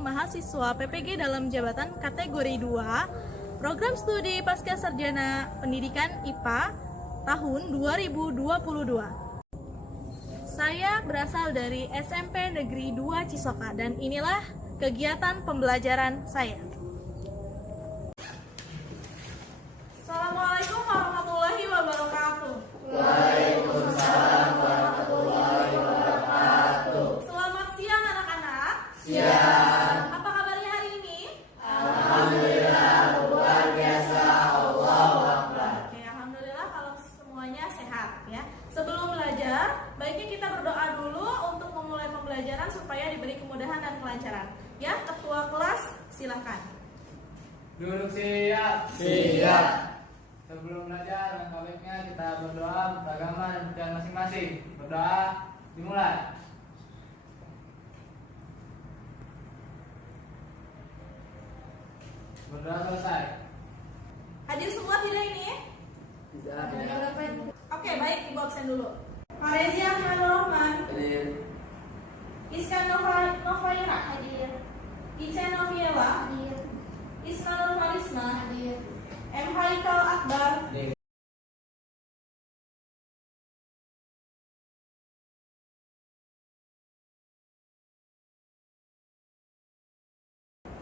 mahasiswa PPG dalam jabatan kategori 2, Program Studi Pasca Sarjana Pendidikan IPA tahun 2022. Saya berasal dari SMP Negeri 2 Cisoka dan inilah kegiatan pembelajaran saya. Assalamualaikum warahmatullahi wabarakatuh. Waalaikumsalam warahmatullahi wabarakatuh. Selamat siang anak-anak. Siang. Apa kabarnya hari ini? Alhamdulillah luar biasa. Allahu Akbar. Oke, alhamdulillah kalau semuanya sehat ya. Sebelum belajar, baiknya kita berdoa dulu untuk memulai pembelajaran supaya diberi kemudahan dan kelancaran. Ya, ketua kelas silakan. Duduk siap. Siap. Sebelum belajar, langkah baiknya kita berdoa untuk agama dan tujuan masing-masing. Berdoa dimulai. Berdoa selesai. Hadir semua tidak ini? Tidak. Oke, baik, Ibu absen dulu. Farezia Manurrahman, Hadir. Iskan Novaira, hadir. Ica Noviela, Hadir. Isma Nurfarisma, Hadir. M. Haikal Akbar,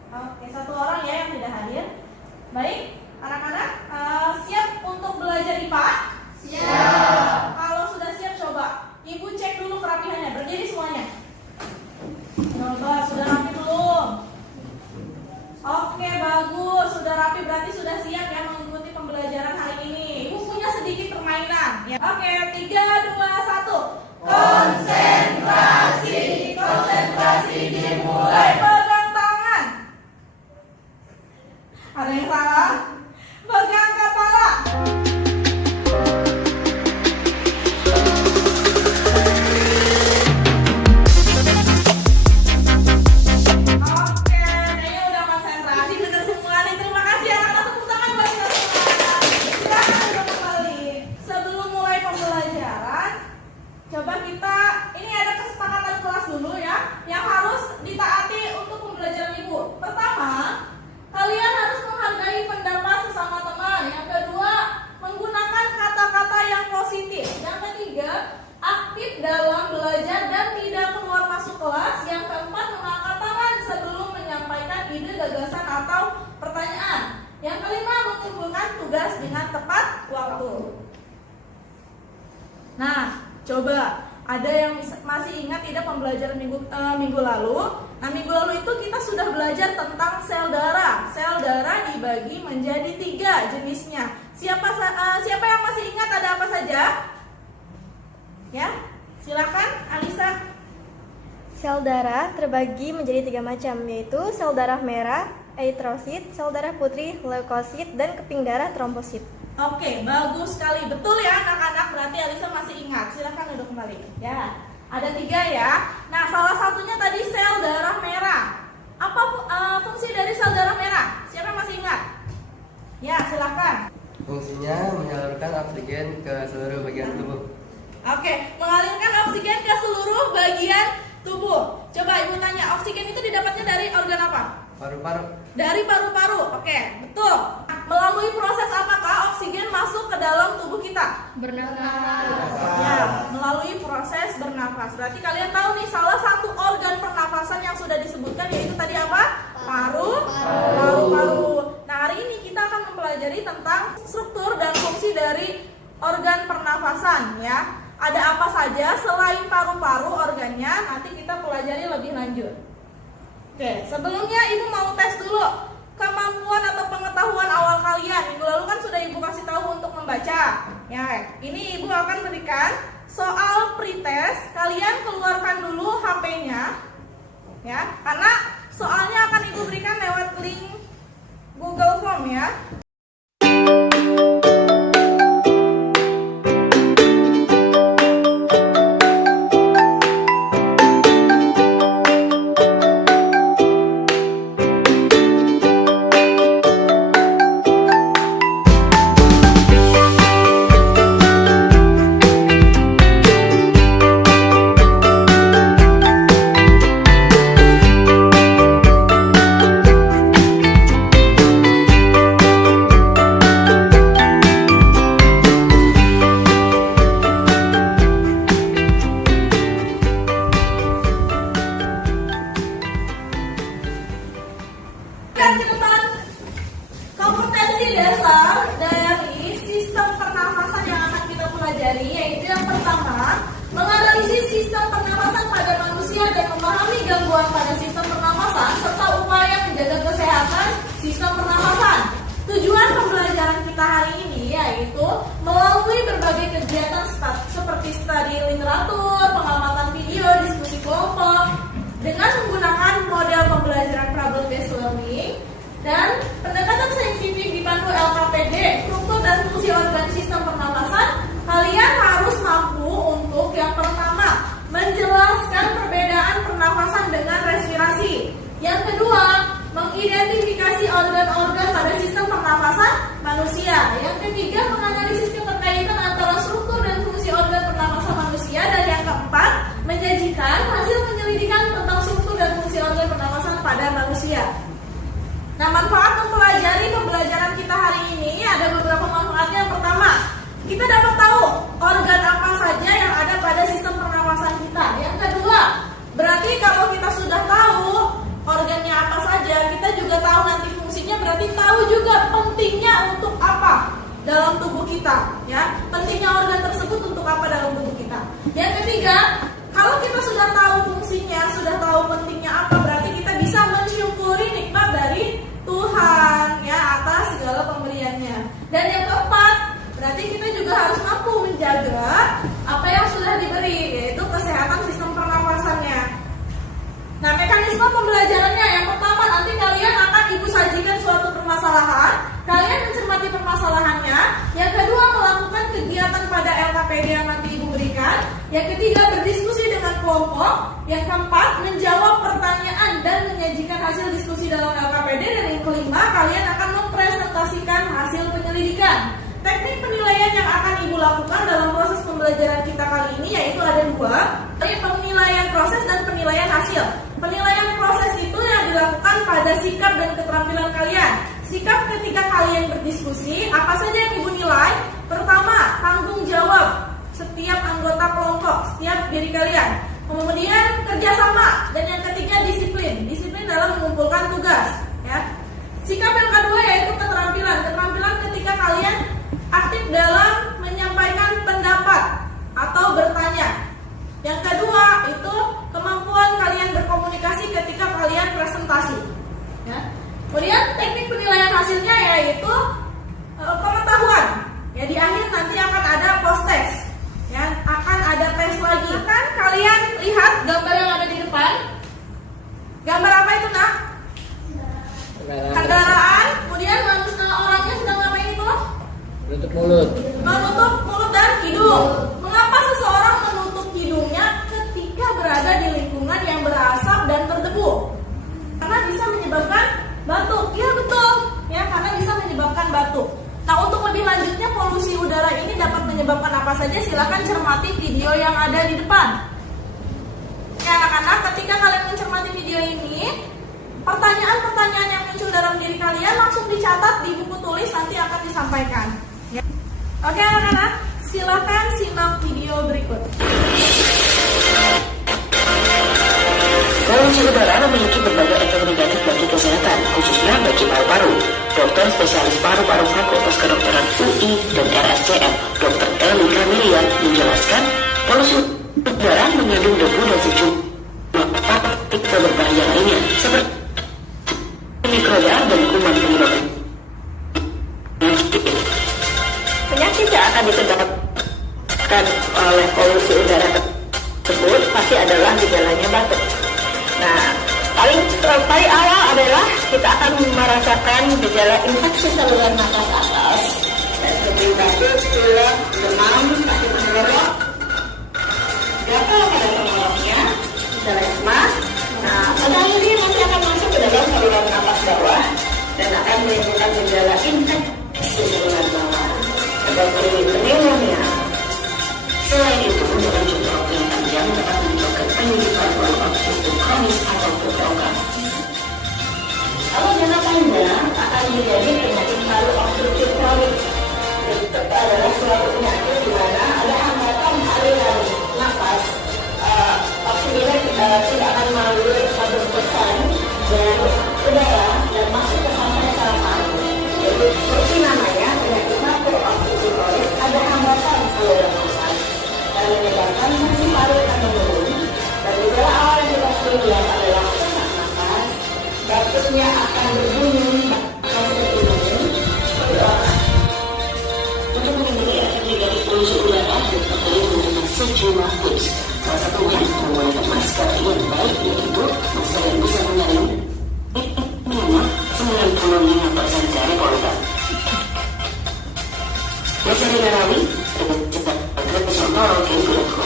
Oke, satu orang ya yang tidak hadir. Baik, anak-anak siap untuk belajar IPA? Siap. Kalau sudah siap, coba Ibu cek dulu kerapihannya. Berdiri semuanya. Coba, sudah rapi belum? Oke, bagus. Sudah rapi berarti sudah siap ya mengikuti pembelajaran hari ini. Ibu punya sedikit permainan. Ya. Oke, 3, 2, 1. Konsentrasi. Konsentrasi dimulai. Pegang tangan. Ada yang salah? Pegang kepala. Oke, kayaknya udah konsentrasi bener semua nih. Terima kasih anak-anak, tepuk tangan buat kita semua. Silakan duduk kembali. Sebelum mulai pembelajaran, coba kita ini ada kesepakatan kelas dulu ya, yang harus ditaati untuk pembelajaran Ibu. Pertama, kalian harus menghargai pendapat sesama teman. Yang kedua, menggunakan kata-kata yang positif. Yang ketiga, aktif dalam belajar dan tidak keluar masuk kelas. Yang keempat, mengangkat tangan sebelum menyampaikan ide, gagasan atau pertanyaan. Yang kelima, mengumpulkan tugas dengan tepat waktu. Nah, coba ada yang masih ingat tidak pembelajaran minggu lalu? Nah, minggu lalu itu kita sudah belajar tentang sel darah. Sel darah dibagi menjadi 3 jenisnya. Siapa yang masih ingat ada apa saja? Ya, silakan Alisa. Sel darah terbagi menjadi 3 macam, yaitu sel darah merah, eritrosit, sel darah putih, leukosit, dan keping darah, trombosit. Oke, bagus sekali. Betul ya anak-anak, berarti Alisa masih ingat. Silakan duduk kembali. Ya, ada 3 ya. Nah, salah satunya tadi sel darah merah. Apa fungsi dari sel darah merah? Siapa yang masih ingat? Ya, silakan. Fungsinya menyalurkan oksigen ke seluruh bagian tubuh. Oke, mengalirkan oksigen ke seluruh bagian tubuh. Coba Ibu tanya, oksigen itu didapatnya dari organ apa? Paru-paru. Dari paru-paru. Oke, betul. Melalui proses apakah oksigen masuk ke dalam tubuh kita? Bernafas. Ya, melalui proses bernafas. Berarti kalian tahu nih salah satu organ pernafasan yang sudah disebutkan yaitu tadi apa? Paru-paru. Nah, hari ini kita akan mempelajari tentang struktur dan fungsi dari organ pernafasan ya. Ada apa saja selain paru-paru organnya? Nanti kita pelajari lebih lanjut. Oke, sebelumnya Ibu mau tes dulu kemampuan atau pengetahuan awal kalian. Minggu lalu kan sudah Ibu kasih tahu untuk membaca. Ya, ini Ibu akan berikan soal pretest. Kalian keluarkan dulu HP-nya. Ya, karena soalnya akan Ibu berikan lewat link Google Form ya. Kan ke depan. Kompetensi dasar dari sistem pernafasan yang akan kita pelajari yaitu yang pertama, menganalisis sistem pernafasan pada manusia dan memahami gangguan pada sistem pernafasan serta upaya menjaga kesehatan sistem pernafasan. Tujuan pembelajaran kita hari ini yaitu melalui berbagai kegiatan seperti studi literatur, pengamatan video, diskusi kelompok dengan menggunakan model pembelajaran problem based learning dan pendekatan saintifik dipandu LKPD, struktur dan fungsi organ sistem pernafasan. Kalian harus mampu untuk yang pertama menjelaskan perbedaan pernafasan dengan respirasi. Yang kedua, mengidentifikasi organ-organ pada sistem pernafasan manusia. Yang ketiga, menganalisis keterkaitan antara struktur dan fungsi organ pernafasan manusia. Dan yang keempat, menyajikan hasil penyelidikan tentang struktur dan fungsi organ pernafasan pada manusia. Nah, manfaat mempelajari pembelajaran kita hari ini ada beberapa manfaatnya. Yang pertama, kita dapat tahu organ apa saja yang ada pada sistem pernafasan kita. Yang kedua, berarti kalau kita sudah tahu organnya apa saja, kita juga tahu nanti fungsinya, berarti tahu juga pentingnya untuk apa dalam tubuh kita, ya. Pentingnya organ tersebut untuk apa dalam tubuh kita. Yang ketiga, kalau kita sudah tahu fungsinya, sudah tahu pentingnya apa, berarti kita bisa mensyukuri nikmat dari Tuhan, ya, atas segala pemberiannya. Dan yang keempat, berarti kita juga harus mampu menjaga apa yang sudah diberi, yaitu kesehatan sistem pernafasannya. Nah, mekanisme pembelajarannya yang pertama, nanti kalian akan ibu sajikan suatu permasalahan, kalian mencermati permasalahannya. Yang kedua, melakukan kegiatan pada LKPD yang nanti ibu berikan. Yang ketiga, berdiskusi dengan kelompok. Yang keempat, menjawab pertanyaan dan menyajikan hasil diskusi dalam LKPD. Dan yang kelima, kalian akan mempresentasikan hasil penyelidikan. Teknik penilaian yang akan ibu lakukan dalam proses pembelajaran kita kali ini yaitu ada dua, penilaian proses dan penilaian hasil. Penilaian proses itu yang dilakukan pada sikap dan keterampilan kalian. Sikap ketika kalian berdiskusi, apa saja yang ibu nilai? Pertama, tanggung jawab setiap anggota kelompok, setiap diri kalian. Kemudian kerjasama, dan yang ketiga disiplin. Disiplin dalam mengumpulkan tugas, ya. Sikap yang kedua yaitu keterampilan. Keterampilan ketika kalian aktif dalam menyampaikan pendapat atau bertanya. Yang kedua itu kemampuan kalian berkomunikasi ketika kalian presentasi, ya. Kemudian teknik penilaian hasilnya yaitu pengetahuan. Ya, di akhir nanti akan ada post test, ya, akan ada tes lagi. Kan kalian lihat gambar yang ada di depan. Gambar apa itu, Nak? Kendaraan. Kemudian manusia, orangnya sedang ngapain itu? Menutup mulut. Menutup mulut dan hidung. Mengapa seseorang menutup hidungnya ketika berada di lingkungan yang berasap dan berdebu? Karena bisa menyebabkan batuk. Iya betul, ya, karena bisa menyebabkan batuk. Nah, untuk lebih lanjutnya polusi udara ini dapat menyebabkan apa saja? Silakan cermati video yang ada di depan. Ya, anak-anak, ketika kalian mencermati video ini, pertanyaan-pertanyaan yang muncul dalam diri kalian langsung dicatat di buku tulis, nanti akan disampaikan. Ya. Oke, anak-anak, silakan simak video berikut. Polusi udara memiliki berbagai efek negatif bagi kesehatan, khususnya bagi paru-paru. Dokter spesialis paru-paru Fakultas Kedokteran UI dan RSCM, Dr. Eli Kamelia, menjelaskan polusi udara mengandung debu dan sejumlah partikel berbahaya lainnya, seperti mikroba dan kuman penyebab penyakit. Penyakit yang akan disebabkan oleh polusi udara tersebut pasti adalah gejalanya batuk. Nah, paling awal adalah kita akan merasakan gejala infeksi saluran nafas atas, seperti batuk, pilek, demam, sakit tenggorok, gatal pada tenggoroknya, gejala asma. Nah, pada akhirnya nanti akan masuk ke dalam saluran nafas bawah dan akan menimbulkan gejala infeksi saluran bawah, seperti pneumonia. Selain itu, dengan jumlah waktu yang panjang dapat menyebabkan penyempitan paru obstruktif kronis atau program. Kalau jangka panjang akan menjadi penyakit paru obstruktif kronis. Itu adalah suatu penyakit di mana ada hambatan aliran nafas, oksigen tidak akan melalui pada pesan dan udara dan masuk akan berbunyi seperti ini. Berdoa. Untuk melindungi efek negatif polusi udara, dokter tadi memberikan sejumlah tips. Salah satunya menggunakan masker yang baik, yaitu masker yang bisa menyaring 95% dari polutan. Biasa digarawi dengan cepat bekerja contoh ke kulitku.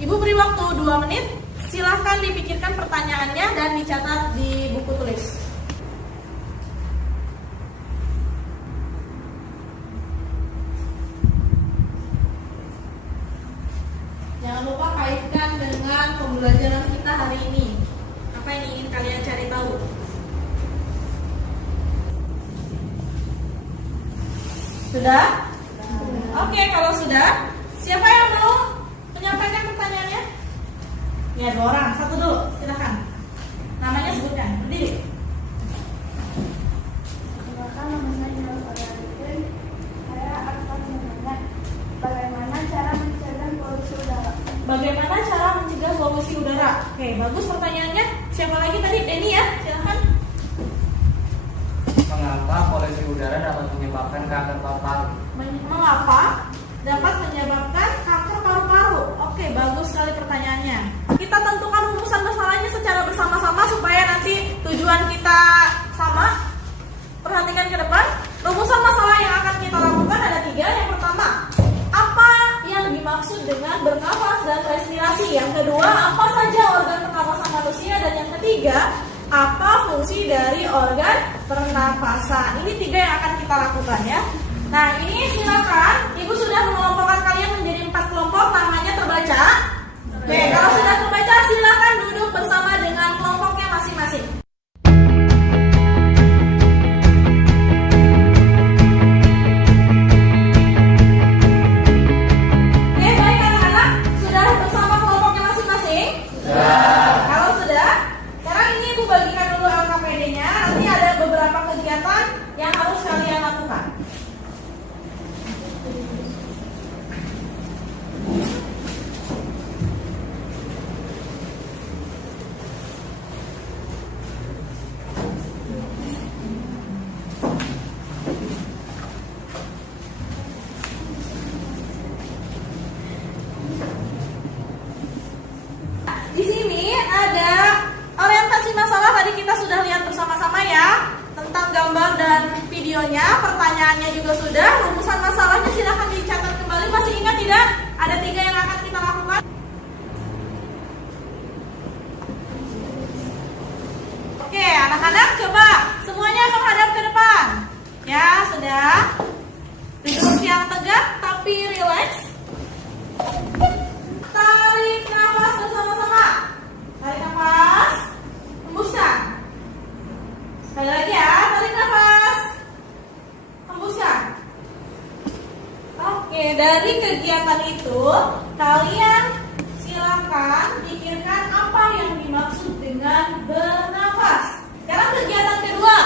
Ibu beri waktu 2 menit. Silahkan dipikirkan pertanyaannya dan dicatat di buku tulis. Jangan lupa kaitkan dengan pembelajaran kita hari ini. Apa yang ingin kalian cari tahu? Sudah? Oke, kalau sudah, siapa yang mau menyampaikan pertanyaannya? Ya, 2 orang. Satu dulu, silakan. Namanya sebutkan. Berdiri. Perkenalkan, nama saya Nurul Arifin. Saya akan menanya bagaimana cara mencegah polusi udara. Bagaimana cara mencegah polusi udara? Oke, bagus pertanyaannya. Siapa lagi tadi? Denny ya, silakan. Mengapa polusi udara dapat menyebabkan kanker paru-paru? Mengapa dapat menyebabkan kanker paru-paru? Oke, bagus sekali pertanyaannya. Kita tentukan rumusan masalahnya secara bersama-sama supaya nanti tujuan kita sama. Perhatikan ke depan. Rumusan masalah yang akan kita lakukan ada 3. Yang pertama, apa yang dimaksud dengan bernafas dan respirasi? Yang kedua, apa saja organ pernapasan manusia? Dan yang ketiga, apa fungsi dari organ pernapasan? Ini 3 yang akan kita lakukan ya. Nah, ini silakan. Ibu sudah mengelompokkan kalian menjadi 4 kelompok. Namanya terbaca? Oke, kalau sudah terbaca silakan duduk bersama dengan kelompoknya masing-masing. Oke, baik anak-anak. Sudah bersama kelompoknya masing-masing? Sudah. Kalau sudah, sekarang ini Ibu bagikan dulu LKPD-nya. Nanti ada beberapa kegiatan yang harus kalian lakukan. Di sini ada orientasi masalah, tadi kita sudah lihat bersama-sama ya, tentang gambar dan videonya. Pertanyaannya juga sudah. Rumusan masalahnya silahkan dicatat kembali. Masih ingat tidak? Ada 3 yang akan kita lakukan. Oke, anak-anak coba semuanya menghadap ke depan. Ya, sudah. Duduk yang tegak tapi rileks. Tarik nafas bersama-sama. Tarik nafas. Hembuskan. Sekali lagi ya, tarik nafas. Hembuskan. Oke, dari kegiatan itu kalian silakan pikirkan apa yang dimaksud dengan bernafas. Sekarang kegiatan kedua.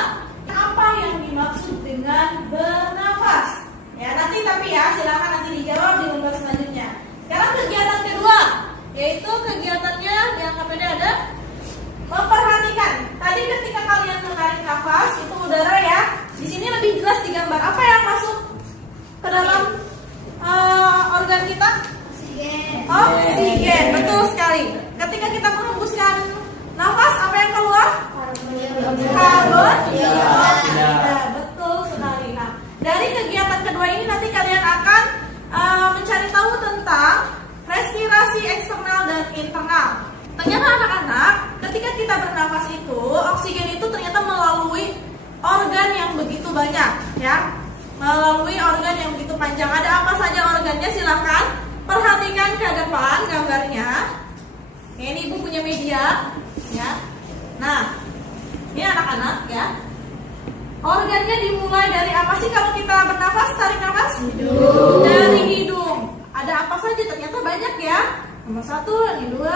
Apa yang dimaksud dengan bernafas? Ya, nanti tapi ya, silakan nanti dijawab di lembar selanjutnya. Sekarang kegiatan kedua, yaitu kegiatannya di LKPD ada memperhatikan. Tadi ketika kalian menarik nafas, itu udara ya. Di sini lebih jelas digambar. Apa yang masuk ke dalam organ kita? Oksigen. Oksigen, betul sekali. Ketika kita menghembuskan nafas, apa yang keluar? Karbon dioksida. Betul sekali. Nah, dari kegiatan kedua ini nanti kalian akan mencari tahu tentang respirasi eksternal dan internal. Ternyata anak-anak, ketika kita bernafas itu, oksigen itu ternyata melalui organ yang begitu banyak, ya, melalui organ yang begitu panjang. Ada apa saja organnya? Silahkan perhatikan ke depan gambarnya. Ini Ibu punya media, ya. Nah, ini anak-anak, ya. Organnya dimulai dari apa sih kalau kita bernafas? Tarik nafas? Hidung. Dari hidung. Ada apa saja? Ternyata banyak ya. Nomor 1, ini 2,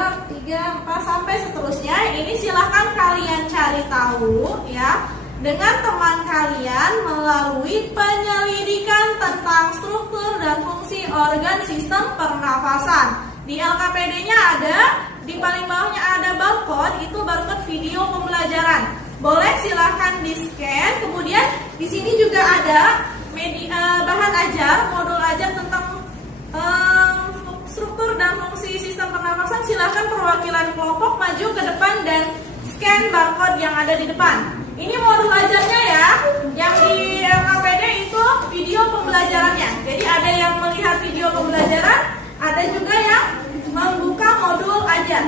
3, 4 sampai seterusnya. Ini silahkan kalian cari tahu ya. dengan teman kalian melalui penyelidikan tentang struktur dan fungsi organ sistem pernafasan. Di LKPD-nya ada, di paling bawahnya ada barcode, itu barcode video pembelajaran. Boleh silahkan di-scan. Kemudian di sini juga ada bahan ajar, modul ajar tentang struktur dan fungsi sistem pernafasan. Silahkan perwakilan kelompok maju ke depan dan scan barcode yang ada di depan. Ini modul ajarnya ya. Yang di LKPD itu video pembelajarannya. Jadi ada yang melihat video pembelajaran, ada juga yang membuka modul ajar.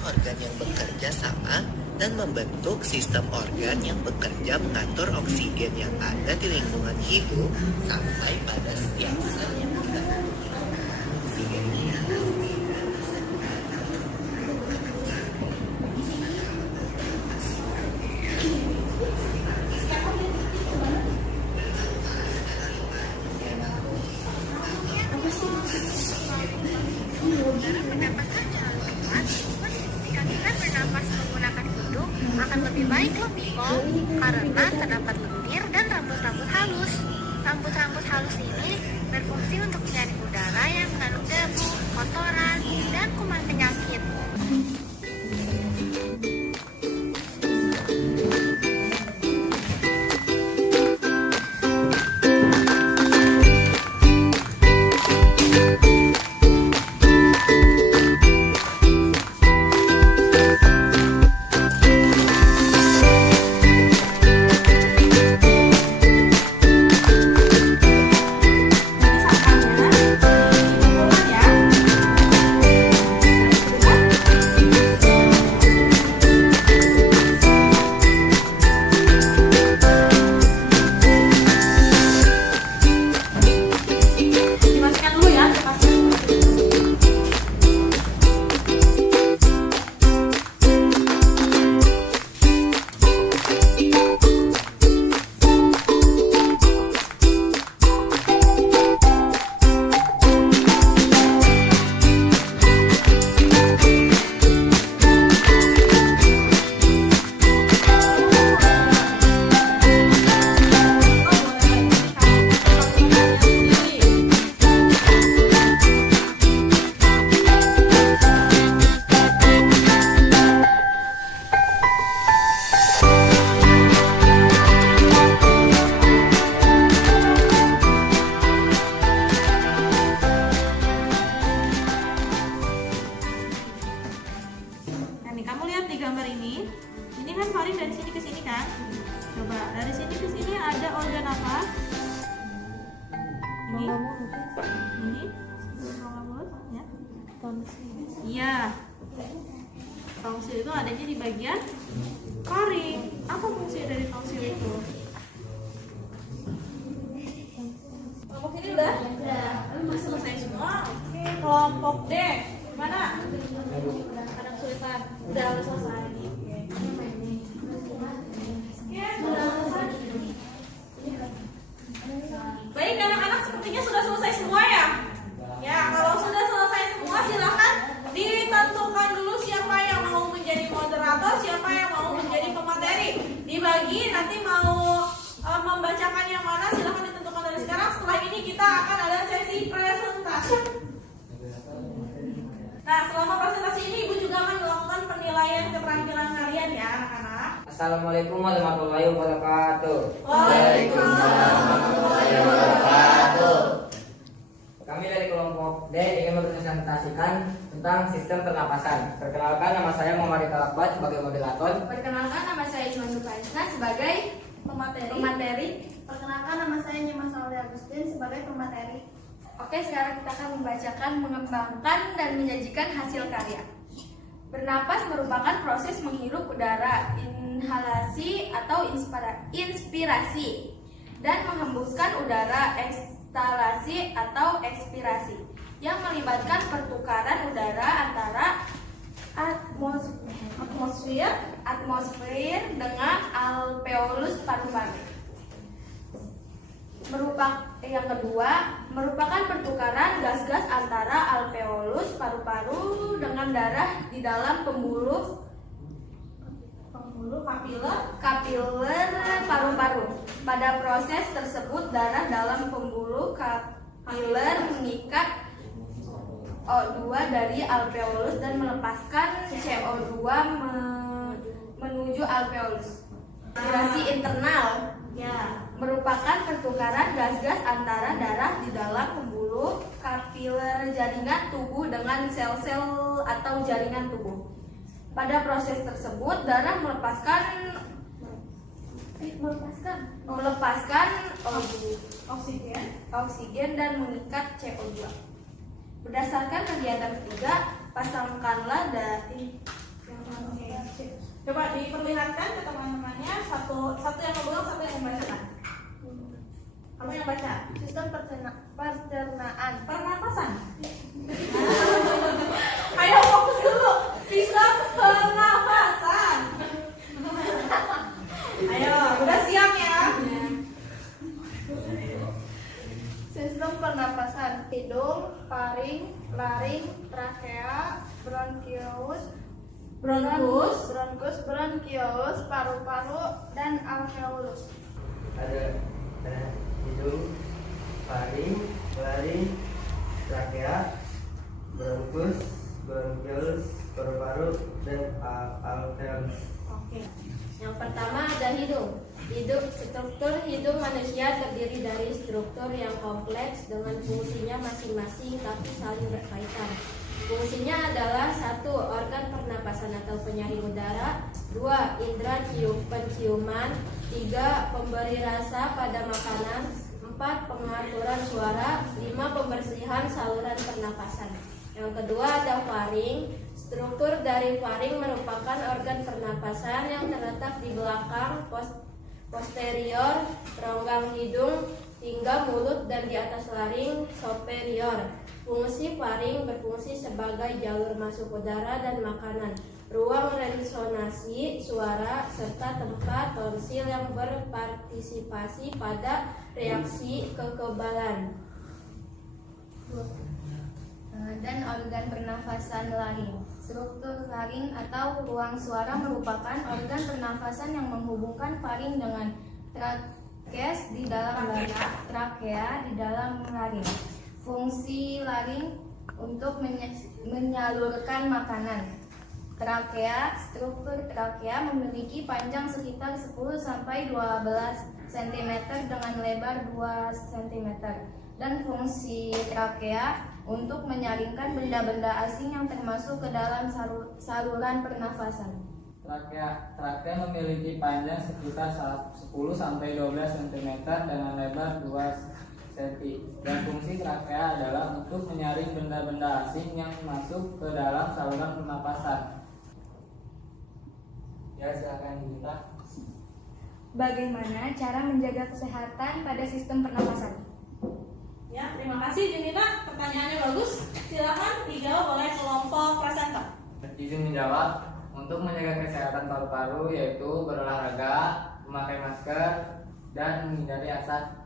Organ yang bekerja sama dan membentuk sistem organ yang bekerja mengatur oksigen yang ada di lingkungan hidup sampai pada setiap sel yang kita oksigennya akan lebih baik loh people, karena terdapat lendir dan rambut-rambut halus. Rambut-rambut halus ini berfungsi untuk menyaring udara yang mengandung debu, kotoran, dan kuman penyakit. Iya. Tonsil itu adanya di bagian koring. Apa fungsi dari tonsil itu? Kelompok ini udah? Udah selesai semua. Oke, kelompok D. Mana? Ada kesulitan. Udah selesai. Oke, sudah selesai. Baik, anak-anak sepertinya sudah selesai semua ya? Ya, kalau sudah selesai semua silahkan ditentukan dulu siapa yang mau menjadi moderator, siapa yang mau menjadi pemateri. Dibagi, nanti mau membacakan yang mana silahkan ditentukan dari sekarang. Setelah ini kita akan ada sesi presentasi. Nah, selama presentasi ini Ibu juga akan melakukan penilaian keterampilan kalian ya anak-anak. Assalamualaikum warahmatullahi wabarakatuh. Waalaikumsalam warahmatullahi wabarakatuh. Kami dari kelompok D ingin mempresentasikan tentang sistem pernapasan. Perkenalkan, nama saya Muhammad Talakbat sebagai moderator. Perkenalkan, nama saya Isman Dukaisna sebagai pemateri. Perkenalkan, nama saya Nyema Sauli Agustin sebagai pemateri. Oke, sekarang kita akan membacakan, mengembangkan, dan menyajikan hasil karya. Bernapas merupakan proses menghirup udara, inhalasi atau inspirasi, dan menghembuskan udara, ekshalasi atau ekspirasi. yang melibatkan pertukaran udara antara atmosfer dengan alveolus paru-paru. Yang kedua, merupakan pertukaran gas-gas antara alveolus paru-paru dengan darah di dalam pembuluh kapiler paru-paru. Pada proses tersebut, darah dalam pembuluh kapiler mengikat O2 dari alveolus dan melepaskan CO2 menuju alveolus. Respirasi internal merupakan pertukaran gas-gas antara darah di dalam pembuluh kapiler jaringan tubuh dengan sel-sel atau jaringan tubuh. Pada proses tersebut, darah melepaskan oksigen dan mengikat CO2. Berdasarkan kegiatan ketiga, pasangkanlah dari Coba diperlihatkan ke teman-temannya, satu yang memegang, satu yang membacakan. Kamu yang baca. sistem pencernaan. Pernapasan. Ayo fokus dulu. Sistem pernapasan. Ayo, udah siap ya? Sistem pernapasan: hidung, faring, laring, trakea, bronkus, paru-paru, dan alveolus. Ada hidung, faring, laring, trakea, bronkus, bronkiolus, paru-paru, dan alveolus. Oke. Yang pertama ada hidung. Struktur hidung manusia terdiri dari struktur yang kompleks dengan fungsinya masing-masing tapi saling berkaitan. Fungsinya adalah 1. Organ pernapasan atau penyaring udara, 2. Indera penciuman, 3. Pemberi rasa pada makanan, 4. Pengaturan suara, 5. Pembersihan saluran pernapasan. Yang kedua ada faring. Struktur dari faring merupakan organ pernapasan yang terletak di belakang posterior ronggang hidung hingga mulut dan di atas laring superior. Fungsi faring berfungsi sebagai jalur masuk udara dan makanan, ruang resonansi suara, serta tempat tonsil yang berpartisipasi pada reaksi kekebalan. Dan organ pernafasan laring. Struktur laring atau ruang suara merupakan organ pernafasan yang menghubungkan faring dengan trakes di dalam dada, trakea di dalam laring. Fungsi laring untuk menyalurkan makanan. Struktur trakea memiliki panjang sekitar 10 sampai 12 cm dengan lebar 2 cm. Dan fungsi trakea untuk menyaringkan benda-benda asing yang termasuk ke dalam saluran pernafasan. Trakea memiliki panjang sekitar 10 sampai 12 cm dengan lebar 2 cm. Dan fungsi trakea adalah untuk menyaring benda-benda asing yang masuk ke dalam saluran pernapasan. Ya, silakan Dinta. Bagaimana cara menjaga kesehatan pada sistem pernapasan? Ya, terima kasih Junita. Pertanyaannya bagus. Silakan dijawab oleh kelompok presenter. Izin menjawab. Untuk menjaga kesehatan paru-paru yaitu berolahraga, memakai masker, dan menghindari asap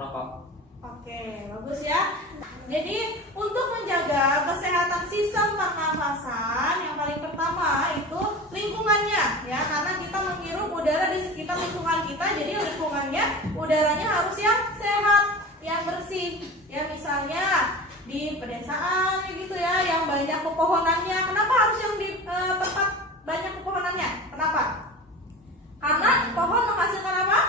rokok. Oke, bagus ya. Jadi untuk menjaga kesehatan sistem pernafasan, yang paling pertama itu lingkungannya, ya, karena kita menghirup udara di sekitar lingkungan kita. Jadi lingkungannya, udaranya harus yang sehat, yang bersih. Ya, misalnya di pedesaan gitu ya, yang banyak pepohonannya. Kenapa harus yang di tempat banyak pepohonannya? Kenapa? Karena pohon menghasilkan apa?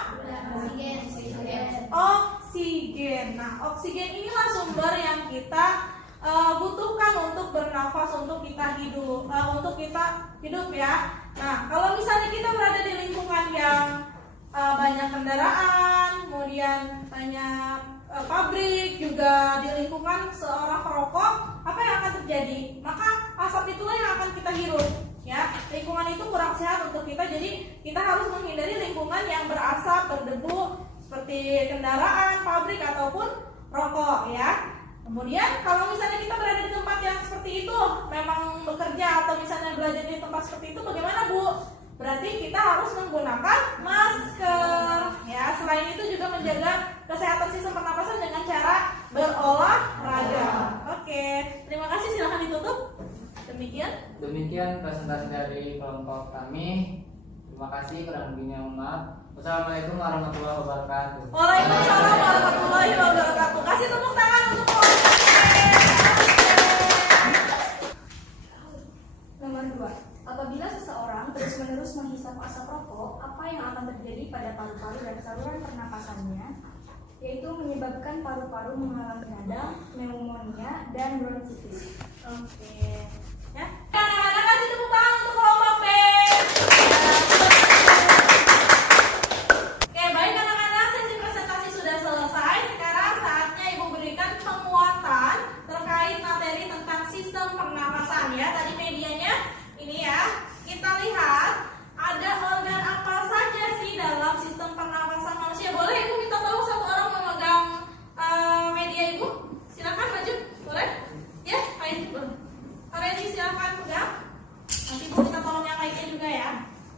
Oksigen. Nah, oksigen inilah sumber yang kita butuhkan untuk bernafas, untuk kita hidup, ya. Nah, kalau misalnya kita berada di lingkungan yang banyak kendaraan, kemudian banyak pabrik, juga di lingkungan seorang perokok, apa yang akan terjadi? Maka asap itulah yang akan kita hirup, ya. Lingkungan itu kurang sehat untuk kita, jadi kita harus menghindari lingkungan yang berasap, berdebu, seperti kendaraan, pabrik, ataupun rokok, ya. Kemudian kalau misalnya kita berada di tempat yang seperti itu, memang bekerja atau misalnya belajar di tempat seperti itu, bagaimana Bu? Berarti kita harus menggunakan masker. Ya, selain itu juga menjaga kesehatan sistem pernapasan dengan cara berolahraga. Oke, terima kasih. Silahkan ditutup. Demikian presentasi dari kelompok kami. Terima kasih, kurang lebihnya mohon maaf. Wassalamualaikum warahmatullahi wabarakatuh. Waalaikumsalam warahmatullahi wabarakatuh. Kasih tepuk tangan untuk kelompok. Nomor 2. Apabila seseorang terus-menerus menghisap asap rokok, apa yang akan terjadi pada paru-paru dan saluran pernapasannya? Yaitu menyebabkan paru-paru mengalami radang, pneumonia, dan bronkitis. Oke. Ya. Anak-anak kasih tepuk tangan untuk kelompok B. Oke, baik anak-anak, sesi presentasi sudah selesai. Sekarang saatnya Ibu berikan penguatan terkait materi tentang sistem pernapasan ya. Tadi medianya ini ya. Kita lihat ada organ apa saja sih dalam sistem pernapasan manusia. Boleh Ibu minta tolong satu orang memegang media Ibu? Silakan maju. Boleh? Ya, Pak Ibu. Pak Rezi silakan pegang. Nanti Ibu minta tolong yang lainnya juga ya.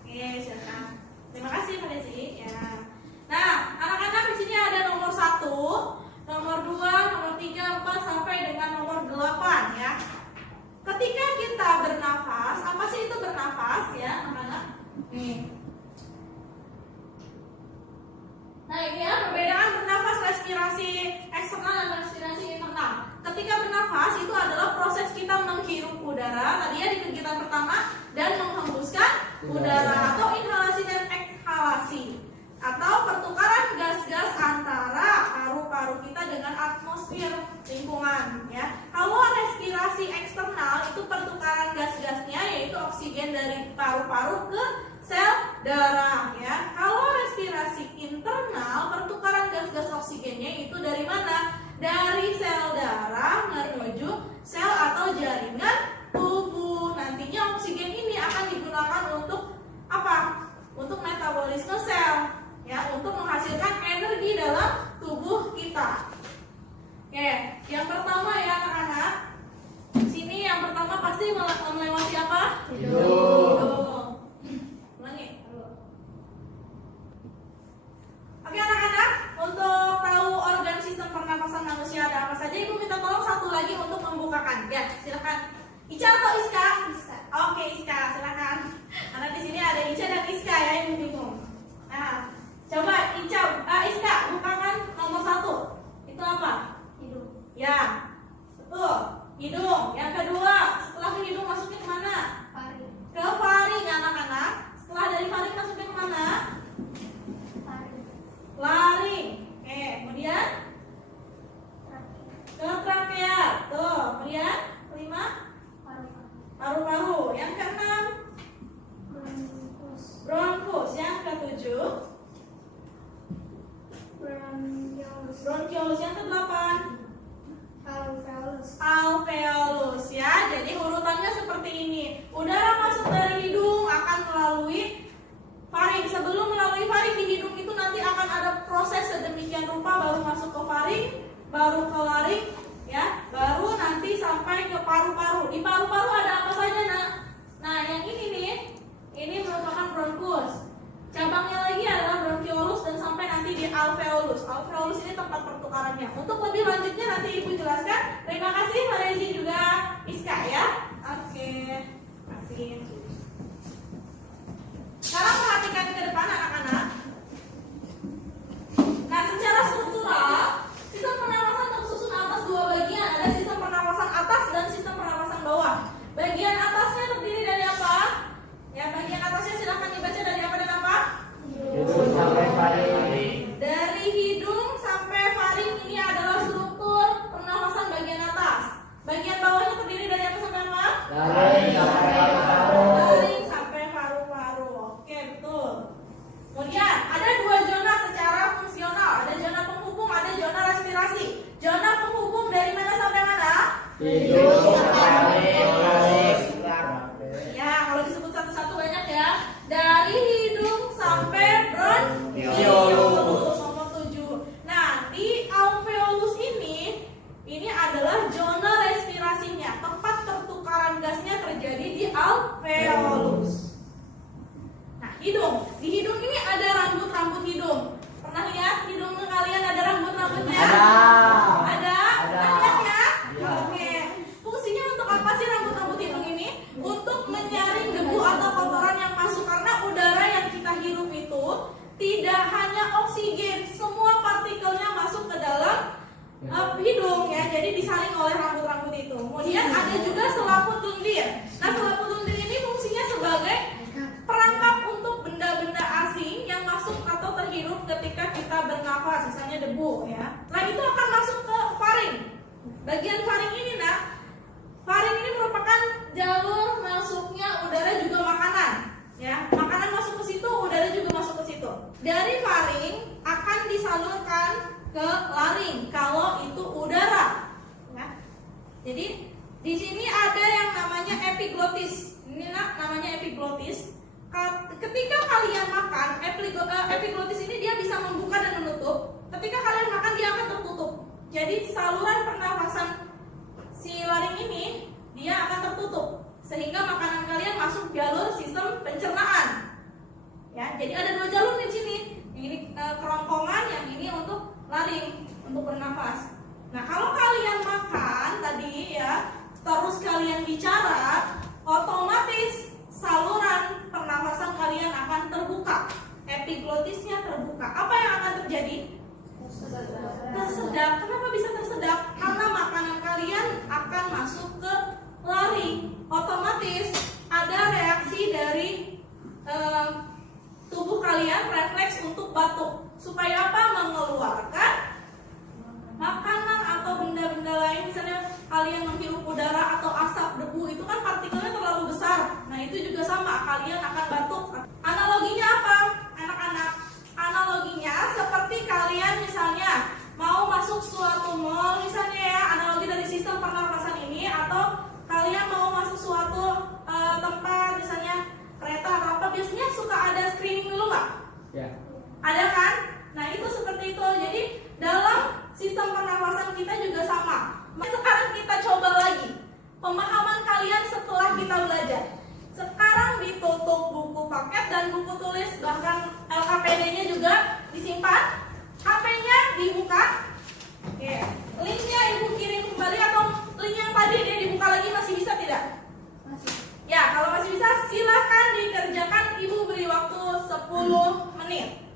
Oke, silakan. Terima kasih Pak Rezi. Ya. Nah, anak-anak di sini ada nomor 1, nomor 2, nomor 3, 4 sampai dengan nomor 8 ya. Ketika kita bernafas, apa sih itu bernafas ya, anak-anak? Nih. Nah, ini ya perbedaan bernafas respirasi eksternal dan respirasi internal. Ketika bernafas itu adalah proses kita menghirup udara, tadi ya di kegiatan pertama, dan menghembuskan udara atau inhalasi dan ekhalasi. Atau pertukaran gas-gas antara paru-paru kita dengan atmosfer lingkungan ya. Kalau respirasi eksternal itu pertukaran gas-gasnya yaitu oksigen dari paru-paru ke sel darah ya. Kalau respirasi internal pertukaran gas-gas oksigennya itu dari mana? Dari sel darah menuju sel atau jaringan tubuh. Nantinya oksigen ini akan digunakan untuk apa? Untuk metabolisme sel. Ya, untuk menghasilkan energi dalam tubuh kita. Oke, yang pertama ya anak-anak. Sini yang pertama pasti melewati apa? Hidung. Ulangi. Oke anak-anak, untuk tahu organ sistem pernapasan manusia ada apa saja, Ibu minta tolong satu lagi untuk membukakan. Ya, silakan. Ica atau Iska? Iska. Oke, Iska, silakan. Karena di sini ada Ica dan Iska ya, Ibu bingung. Nah, coba Iska bukakan nomor 1. Itu apa? Hidung. Ya, betul. Hidung. Yang kedua, setelah ke hidung masuknya kemana? Faring. Ke faring anak-anak. Setelah dari faring masuknya kemana? Laring. Oke, kemudian ke trakea. Tuh, kemudian kelima paru-paru. Yang keenam bronkus. Yang ketujuh bronkiolus. Yang ke-8 alveolus ya. Jadi urutannya seperti ini. Udara masuk dari hidung akan melalui faring. Sebelum melalui faring di hidung itu nanti akan ada proses sedemikian rupa baru masuk ke faring, baru ke laring ya, baru nanti sampai ke paru-paru. Di paru-paru ada apa saja nak? Nah, yang ini nih, ini merupakan bronkus. Cabangnya lagi adalah bronkiolus dan sampai nanti di alveolus. Alveolus ini tempat pertukarannya. Untuk lebih lanjutnya nanti Ibu jelaskan. Terima kasih Pak Rezi juga Iska ya. Oke. Terima kasih. Sekarang perhatikan ke depan anak-anak. Nah, secara struktural sistem pernapasan tersusun atas 2 bagian. Ada sistem pernapasan atas dan sistem pernapasan bawah. Bagian atasnya terdiri dari apa? Ya, bagian atasnya silahkan dibaca dari apa dan apa? Hidung sampai faring. Dari hidung sampai faring ini adalah struktur pernapasan bagian atas. Bagian bawahnya terdiri dari apa sampai apa? Laring sampai paru-paru. jadi disaring oleh rambut-rambut itu. Kemudian ada juga selaput lendir. Nah, selaput lendir ini fungsinya sebagai perangkap untuk benda-benda asing yang masuk atau terhirup ketika kita bernafas, misalnya debu ya. Nah, itu akan masuk ke faring. Bagian faring ini, faring ini merupakan jalur masuknya udara juga makanan. Ya, makanan masuk ke situ, udara juga masuk ke situ. Dari faring akan disalurkan ke laring kalau itu udara. Ya. Jadi di sini ada yang namanya epiglotis. Ini namanya epiglotis. Ketika kalian makan, epiglotis ini dia bisa membuka dan menutup. Ketika kalian makan dia akan tertutup. Jadi saluran pernafasan si laring ini dia akan tertutup sehingga makanan kalian masuk jalur sistem pencernaan. Ya, jadi ada dua jalur di sini. Ini kerongkongan, yang ini untuk laring, untuk bernafas. Nah, kalau kalian makan tadi ya, terus kalian bicara, otomatis saluran pernafasan kalian akan terbuka. Epiglotisnya terbuka. Apa yang akan terjadi? Tersedak. Kenapa bisa tersedak? Karena makanan kalian akan masuk ke laring. Otomatis ada reaksi dari tubuh kalian, refleks untuk batuk. Supaya apa? Mengeluarkan makanan atau benda-benda lain. Misalnya kalian menghirup udara atau asap debu, itu kan partikelnya terlalu besar. Nah, itu juga sama, kalian akan batuk. Analoginya apa, anak-anak? Analoginya seperti kalian misalnya mau masuk suatu mall, misalnya ya, analogi dari sistem pernafasan ini, atau kalian mau masuk suatu tempat, misalnya kereta atau apa, biasanya suka ada screening dulu nggak? Ya. Ada kan? Nah, itu seperti itu. Jadi dalam sistem pernafasan kita juga sama. Sekarang kita coba lagi pemahaman kalian setelah kita belajar. Sekarang ditutup buku paket dan buku tulis, bahkan LKPD-nya juga disimpan. HP-nya dibuka. Oke. Linknya ibu kirim kembali, atau link yang tadi dia dibuka lagi, masih bisa tidak? Masih. Ya, kalau masih bisa silahkan dikerjakan. Ibu beri waktu 10 menit.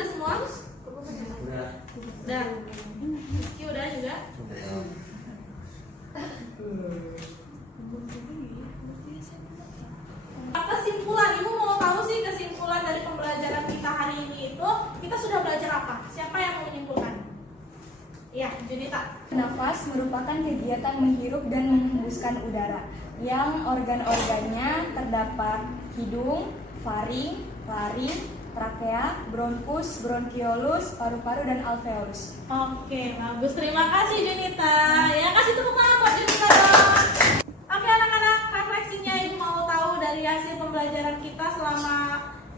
sudah semua? Udah. Rizky udah juga. Kesimpulan, Ibu mau tahu sih kesimpulan dari pembelajaran kita hari ini itu kita sudah belajar apa? Siapa yang mau menyimpulkan? Iya, Junita. Nafas merupakan kegiatan menghirup dan menghembuskan udara yang organ-organnya terdapat hidung, faring, laring, trakea, bronkus, bronkiolus, paru-paru, dan alveolus. Oke, bagus. Terima kasih Junita. Ya, kasih tepuk tangan buat Junita dong. Oke anak-anak, refleksinya Ibu mau tahu dari hasil pembelajaran kita selama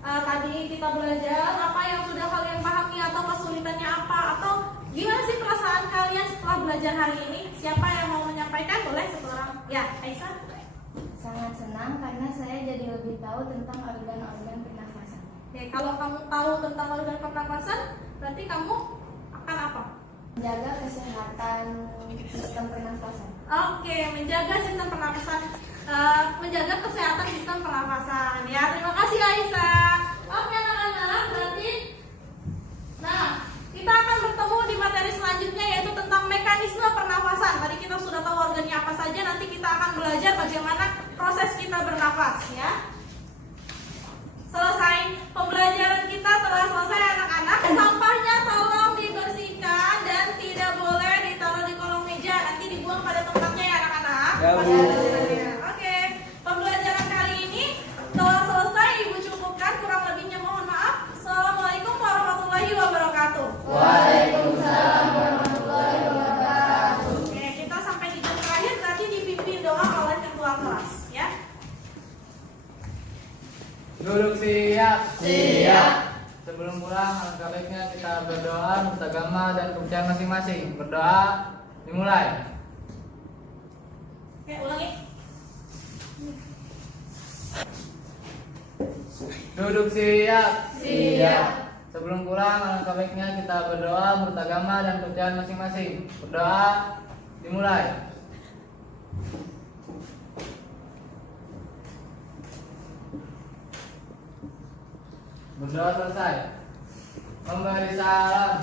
tadi kita belajar apa yang sudah kalian pahami atau kesulitannya apa atau gimana sih perasaan kalian setelah belajar hari ini? Siapa yang mau menyampaikan? Boleh seorang. Ya, Aisyah. Sangat senang karena saya jadi lebih tahu tentang organ-organ pernafasan. Oke, kalau kamu tahu tentang organ pernapasan, berarti kamu akan apa? Menjaga kesehatan sistem pernafasan. Oke, menjaga sistem pernapasan, menjaga kesehatan sistem pernapasan. Ya, terima kasih Aisyah. Oke anak-anak, berarti, nah kita akan bertemu di materi selanjutnya yaitu tentang mekanisme pernapasan. Tadi kita sudah tahu organnya apa saja, nanti kita akan belajar bagaimana proses kita bernafas. Ya. Selesai pembelajaran kita telah selesai anak-anak. Sampahnya tolong dibersihkan dan tidak boleh ditaruh di kolong meja. Nanti dibuang pada tempatnya ya anak-anak. Ya, Bu. Oke, pembelajaran kali ini telah selesai. Ibu cukupkan, kurang lebihnya mohon maaf. Assalamualaikum warahmatullahi wabarakatuh. Waalaikumsalam warahmatullahi wabarakatuh. Oke, kita sampai di jam terakhir nanti dipimpin doa oleh ketua kelas ya. Duduk siap. Siap. Sebelum pulang, alangkah baiknya kita berdoa menurut agama dan kepercayaan masing-masing. Berdoa dimulai. Oke, ulangi. Duduk siap. Siap. Sebelum pulang, alangkah baiknya kita berdoa menurut agama dan kepercayaan masing-masing. Berdoa dimulai. Berdoa selesai. Memberi salam.